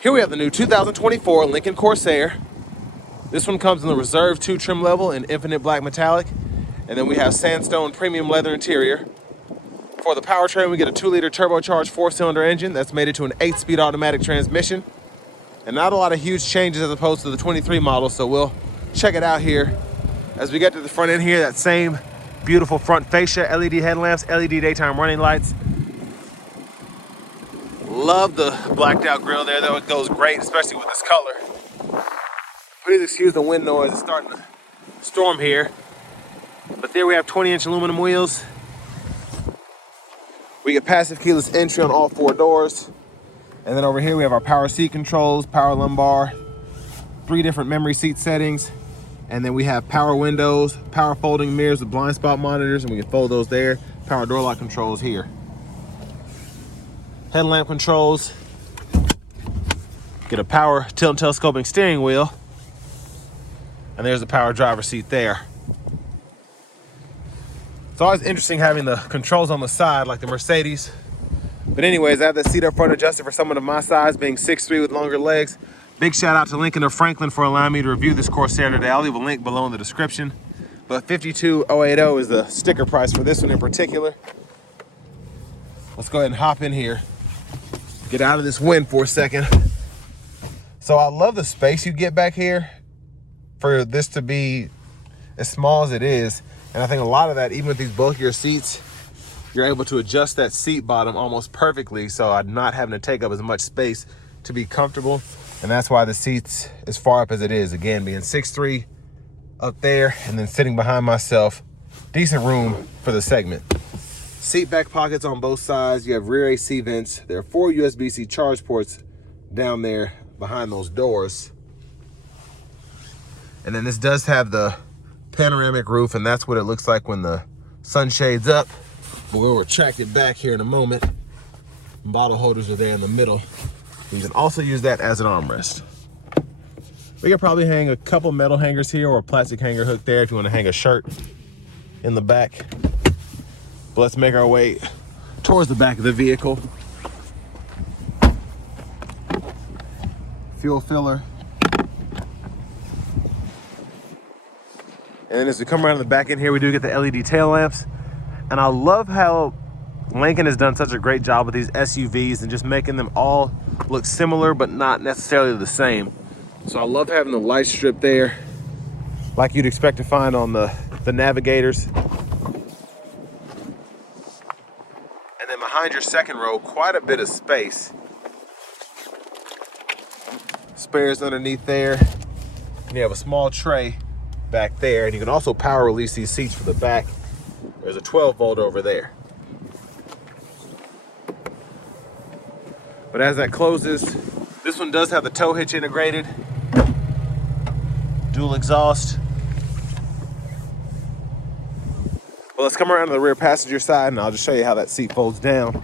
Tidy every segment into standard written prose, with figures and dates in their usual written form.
Here we have the new 2024 Lincoln Corsair. This one comes in the Reserve 2 trim level in Infinite Black Metallic. And then we have Sandstone Premium Leather Interior. For the powertrain, we get a 2-liter turbocharged 4-cylinder engine that's made it to an 8-speed automatic transmission. And not a lot of huge changes as opposed to the 23 model, so we'll check it out here. As we get to the front end here, that same beautiful front fascia, LED headlamps, LED daytime running lights. Love the blacked out grille there, though. It goes great, especially with this color. Please excuse the wind noise. It's starting to storm here. But there we have 20-inch aluminum wheels. We get passive keyless entry on all 4 doors. And then over here we have our power seat controls, power lumbar, 3 different memory seat settings. And then we have power windows, power folding mirrors with blind spot monitors, and we can fold those there. Power door lock controls here. Headlamp controls. Get a power tilt and telescoping steering wheel. And there's the power driver seat there. It's always interesting having the controls on the side like the Mercedes. But anyways, I have the seat up front adjusted for someone of my size, being 6'3" with longer legs. Big shout out to Lincoln of Franklin for allowing me to review this Corsair today. I'll leave a link below in the description. But $52,080 is the sticker price for this one in particular. Let's go ahead and hop in here. Get out of this wind for a second. So I love the space you get back here for this to be as small as it is. And I think a lot of that, even with these bulkier seats, you're able to adjust that seat bottom almost perfectly, so I'm not having to take up as much space to be comfortable. And that's why the seat's as far up as it is. Again, being 6'3" up there and then sitting behind myself, decent room for the segment. Seat back pockets on both sides. You have rear AC vents. There are 4 USB-C charge ports down there behind those doors. And then this does have the panoramic roof, and that's what it looks like when the sun shades up. But we'll retract it back here in a moment. Bottle holders are there in the middle. You can also use that as an armrest. We could probably hang a couple metal hangers here or a plastic hanger hook there if you want to hang a shirt in the back. But let's make our way towards the back of the vehicle. Fuel filler. And then as we come around the back end here, we do get the LED tail lamps. And I love how Lincoln has done such a great job with these SUVs and just making them all look similar, but not necessarily the same. So I love having the light strip there, like you'd expect to find on the Navigators. And then behind your second row, quite a bit of space. Spares underneath there. And you have a small tray back there. And you can also power release these seats for the back. There's a 12-volt over there. But as that closes, this one does have the tow hitch integrated. Dual exhaust. Well, let's come around to the rear passenger side and I'll just show you how that seat folds down.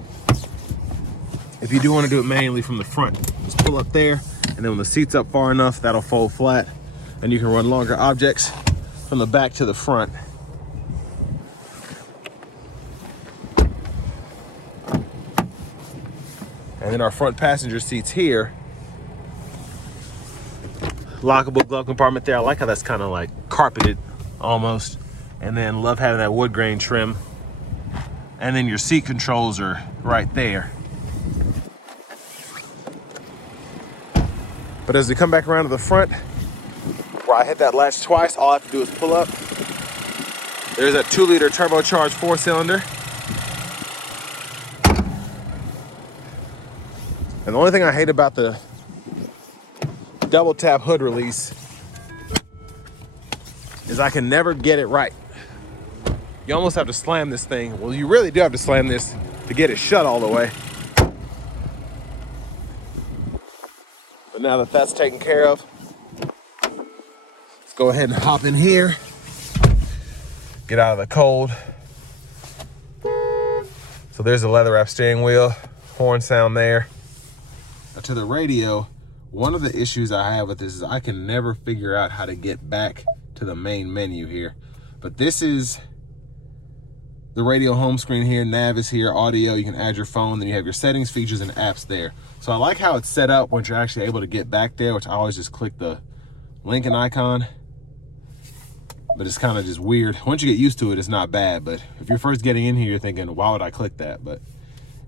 If you do want to do it manually from the front, just pull up there, and then when the seat's up far enough, that'll fold flat, and you can run longer objects from the back to the front. And then our front passenger seats here, lockable glove compartment there. I like how that's kind of like carpeted almost. And then love having that wood grain trim. And then your seat controls are right there. But as we come back around to the front, where I hit that latch twice, all I have to do is pull up. There's that 2-liter turbocharged 4-cylinder. And the only thing I hate about the double tap hood release is I can never get it right. You almost have to slam this thing. Well, you really do have to slam this to get it shut all the way. But now that that's taken care of, let's go ahead and hop in here, get out of the cold. So there's the leather wrap steering wheel, horn sound there. Now to the radio, one of the issues I have with this is I can never figure out how to get back to the main menu here. But this is the radio home screen here, nav is here, audio, you can add your phone, then you have your settings, features, and apps there. So I like how it's set up once you're actually able to get back there, which I always just click the Lincoln icon. But it's kind of just weird. Once you get used to it, it's not bad. But if you're first getting in here, you're thinking, why would I click that? But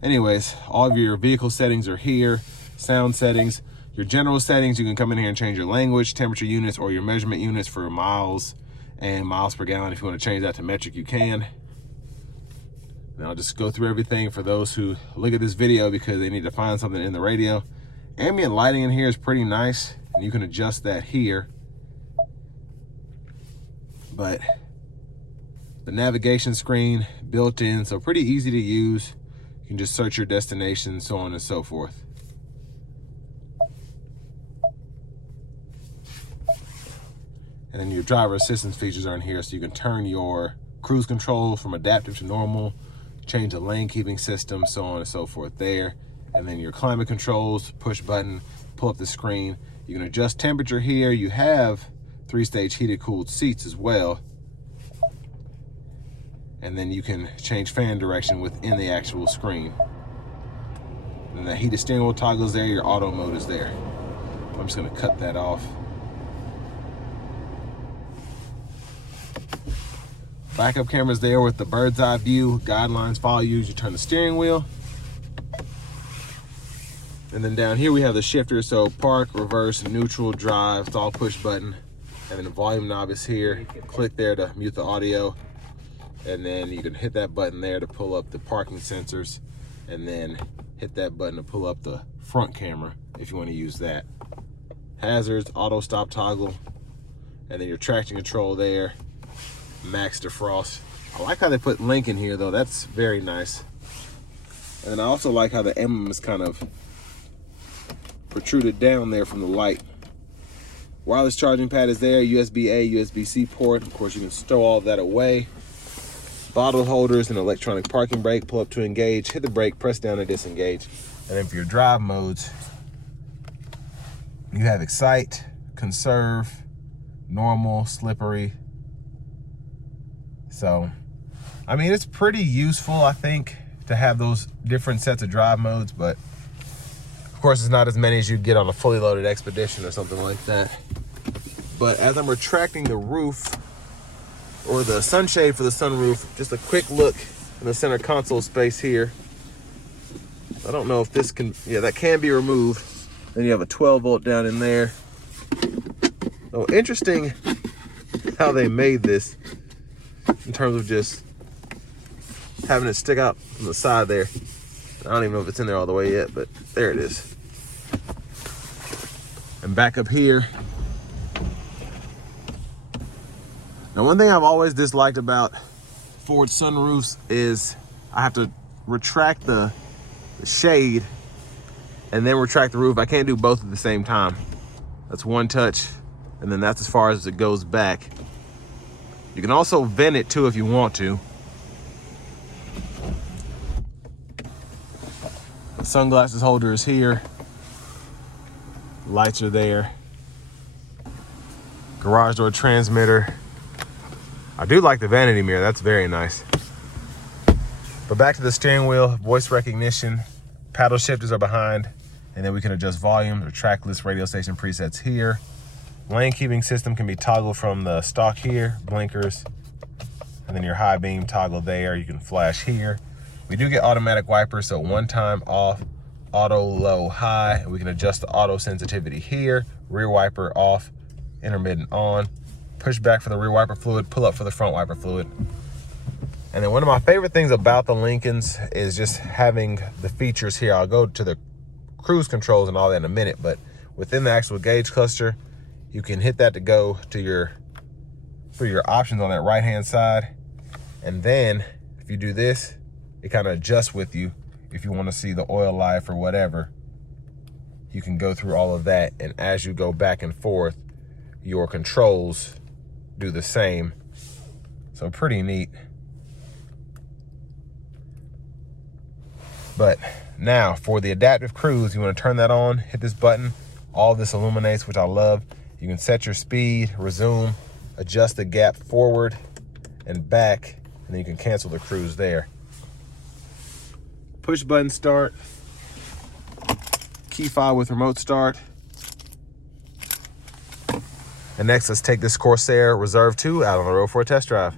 anyways, all of your vehicle settings are here. Sound settings, your general settings, you can come in here and change your language, temperature units, or your measurement units for miles and miles per gallon. If you want to change that to metric, you can. And I'll just go through everything for those who look at this video because they need to find something in the radio. Ambient lighting in here is pretty nice, and you can adjust that here. But the navigation screen built in, so pretty easy to use. You can just search your destination, so on and so forth. And then your driver assistance features are in here, so you can turn your cruise control from adaptive to normal, change the lane keeping system, so on and so forth there. And then your climate controls, push button, pull up the screen. You can adjust temperature here. You have 3-stage heated cooled seats as well. And then you can change fan direction within the actual screen. And the heated steering wheel toggles there, your auto mode is there. I'm just gonna cut that off. Backup cameras there with the bird's eye view, guidelines, follow you as you turn the steering wheel. And then down here we have the shifter, so park, reverse, neutral, drive, it's all push button. And then the volume knob is here. Click there to mute the audio. And then you can hit that button there to pull up the parking sensors. And then hit that button to pull up the front camera if you want to use that. Hazards, auto stop toggle. And then your traction control there. Max defrost. I like how they put Lincoln here though, that's very nice. And then I also like how the emblem is kind of protruded down there from the light. Wireless charging pad is there, USB-A, USB-C port. Of course, you can stow all of that away. Bottle holders and electronic parking brake. Pull up to engage, hit the brake, press down to disengage. And then for your drive modes, you have excite, conserve, normal, slippery. So, I mean, it's pretty useful, I think, to have those different sets of drive modes, but of course, it's not as many as you'd get on a fully loaded Expedition or something like that. But as I'm retracting the roof, or the sunshade for the sunroof, just a quick look in the center console space here. I don't know if this can, yeah, that can be removed. Then you have a 12 volt down in there. So interesting how they made this in terms of just having it stick out from the side there. I don't even know if it's in there all the way yet, but there it is. And back up here. Now, one thing I've always disliked about Ford sunroofs is I have to retract the shade and then retract the roof. I can't do both at the same time. That's one touch, and then that's as far as it goes back. You can also vent it too if you want to. The sunglasses holder is here. Lights are there. Garage door transmitter. I do like the vanity mirror, that's very nice. But back to the steering wheel, voice recognition, paddle shifters are behind, and then we can adjust volume or track list radio station presets here. Lane keeping system can be toggled from the stock here, blinkers, and then your high beam toggle there. You can flash here. We do get automatic wipers, so one time off, auto low high. We can adjust the auto sensitivity here, rear wiper off, intermittent on. Push back for the rear wiper fluid, pull up for the front wiper fluid. And then one of my favorite things about the Lincolns is just having the features here. I'll go to the cruise controls and all that in a minute, but within the actual gauge cluster, you can hit that to go to for your options on that right-hand side. And then if you do this, it kind of adjusts with you. If you want to see the oil life or whatever, you can go through all of that. And as you go back and forth, your controls do the same. So pretty neat. But now for the adaptive cruise, you want to turn that on, hit this button. All of this illuminates, which I love. You can set your speed, resume, adjust the gap forward and back, and then you can cancel the cruise there. Push button start, key fob with remote start. And next, let's take this Corsair Reserve 2 out on the road for a test drive.